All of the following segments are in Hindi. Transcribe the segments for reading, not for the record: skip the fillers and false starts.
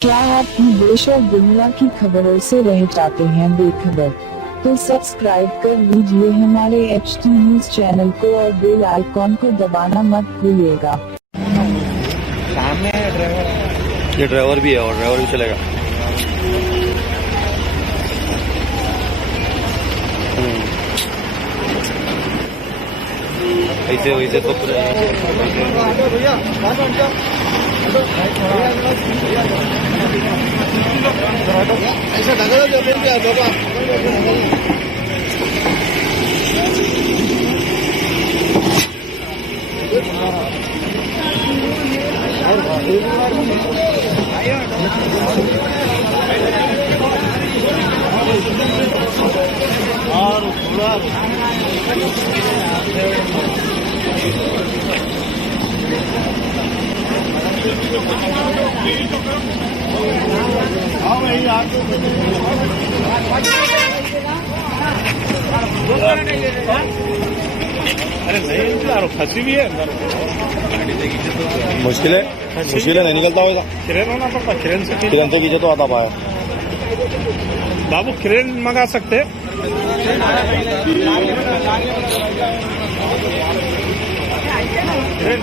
क्या आप देश और दुनिया की खबरों से रह जाते हैं बेखबर? तो सब्सक्राइब कर लीजिए हमारे HT न्यूज चैनल को और बेल आइकॉन को दबाना मत भूलिएगा। सामने ड्राइवर, ये ड्राइवर भी है और ड्राइवर भी चलेगा। ऐसे वैसे तो भैया ऐसा ढका दो बाबा। और पूरा अरे नहीं यार फंसी भी है अंदर। मुश्किल है नहीं निकलता होगा। क्रेन होना पड़ता, क्रेन से किरण से कीजिए तो आता पाया। बाबू क्रेन मंगा सकते। क्रेन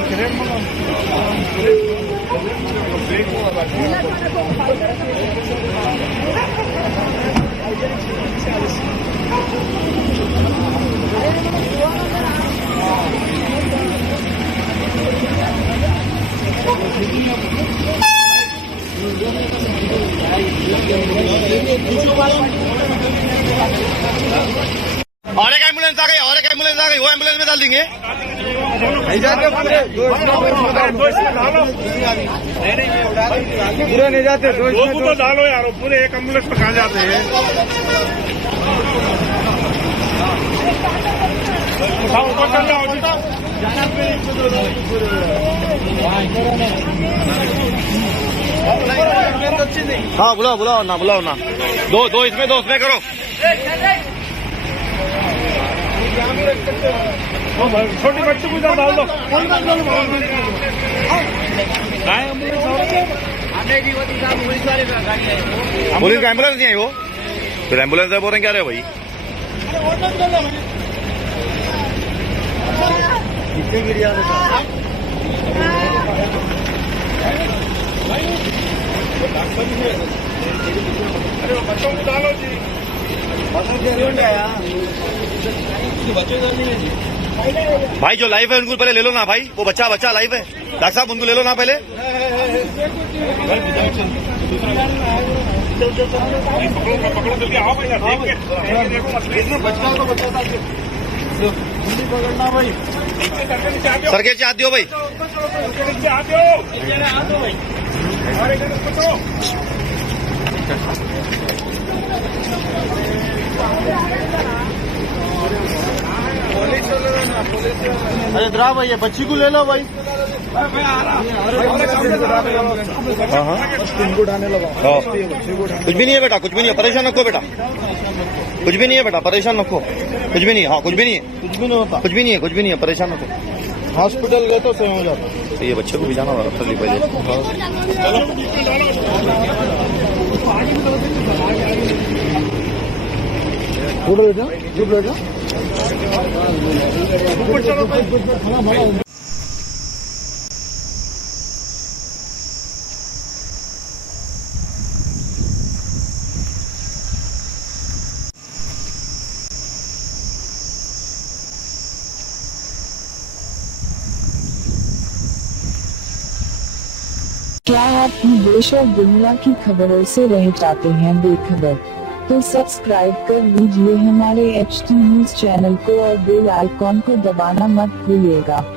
और एक एम्बुलेंस आ गई वो एम्बुलेंस में डाल देंगे। पूरे नहीं जाते, दो तो डालो यार, पूरे एक एम्बुलेंस में कहाँ जाते हैं। ऊपर चल जाओ। हाँ बुलाओ ना दो इसमें करो। छोटी बच्ची को डाल दो। पुलिस का एम्बुलेंस नहीं आई वो, फिर एम्बुलेंस है बोल रहे क्या रहे भाई। अरे बच्चों को डालो जी। भाई जो लाइव है उनको पहले ले लो ना भाई, वो बच्चा लाइव है। डॉक्टर साहब उनको ले लो ना पहले। पकड़ो जल्दी आओ भैया। पकड़ना भाई, सर के हाथ दियो भाई। अरे द्रा भाई, बच्ची को ले लो भाई। इनको उठाने लगा। कुछ भी नहीं है बेटा, कुछ भी नहीं है, परेशान रखो बेटा। कुछ भी नहीं है बेटा, परेशान रखो। कुछ भी नहीं, हाँ कुछ भी नहीं है, कुछ भी नहीं होता। कुछ भी नहीं है, परेशान रखो। हॉस्पिटल गए तो सही हो जाता। तो ये बच्चे को भी जाना होगा पहले। क्या आप देश और दुनिया की खबरों से रह जाते हैं बेखबर? तो सब्सक्राइब कर लीजिए हमारे HT न्यूज चैनल को और बेल आइकॉन को दबाना मत भूलिएगा।